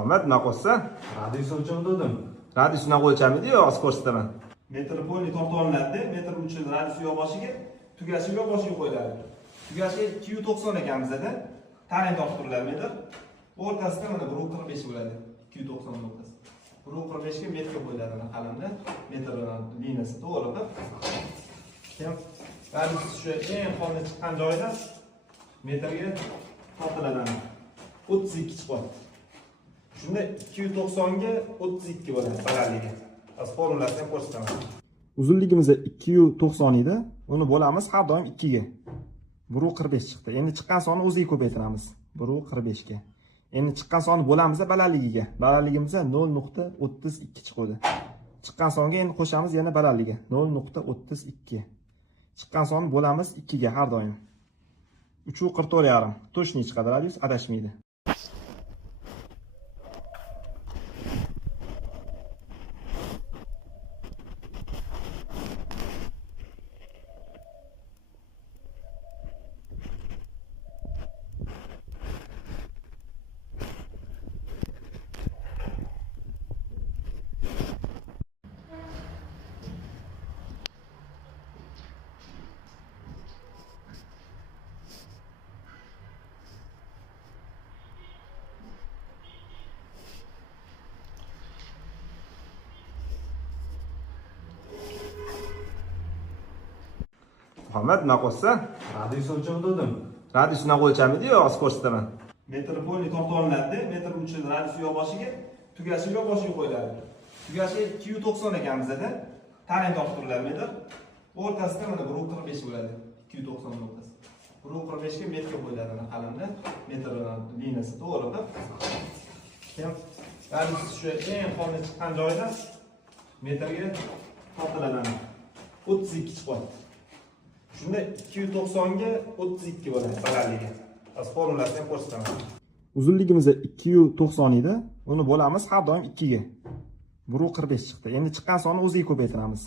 Muhammed nima qo'ysa? Radius o'lchamdim. Radius nima o'lchamidi yo oz ko'rsataman. Metr polni tortib olinadi. Metr uchun radius yo'q boshiga, tugashi yo'q boshiga qo'yiladi. Tugashi 290 ekan bizda. Tarin tortib turiladi metr. O'rtasida mana 1.45 bo'ladi. 290 o'rtasi. 1.45 ga metrga qo'yiladi mana qalamda. Metr liniyasi to'g'ri qilib. Keyin radius shu eng qo'lni chiqqan joyda metrga tortiladi. 32 chiqadi. Shunda 290 ga 32 bo'ladi balandligi. Formulasini ko'rsataman. Uzunligimiz 290 edi. Uni bo'lamiz har doim 2 ga. 1.45 chiqdi. Endi chiqqan sonni o'ziga ko'paytiramiz. 1.45 ga. Endi chiqqan sonni bo'lamiz balandligiga. Balandligimiz 0.32 chiqadi. Chiqqan songa endi qo'shamiz yana balandligi 0.32. Chiqqan sonni bo'lamiz 2 ga har doim. 3.44,5. Точно chiqadi radius, adashmaydi. Muhammed nima qo'ysa? Radius o'lchamdim. Radius nima o'lchamidi yo oz ko'rsataman. Metr polni tortib olinadi. Metr uchun radius yo'q boshiga, tugashi yo'q boshiga qo'yiladi. Tugashi 290 ekan bizda. Tarin tortib turiladi metr. O'rtasida mana 1.45 bo'ladi. 290 o'rtasi. 1.45 ga metrga qo'yiladi mana qalamda. Metr liniyasi to'g'ri qilib. Keyin radius shu eng qo'lni chiqqan joyda metrga tortiladi. 32 chiqadi. Shunda 290 ga 32 bo'ladi balandligi. Formulasini ko'rsataman. Uzunligimiz 290 edi. Uni bo'lamiz har doim 2 ga. 1.45 chiqdi. Endi chiqqan sonni o'ziga ko'paytiramiz.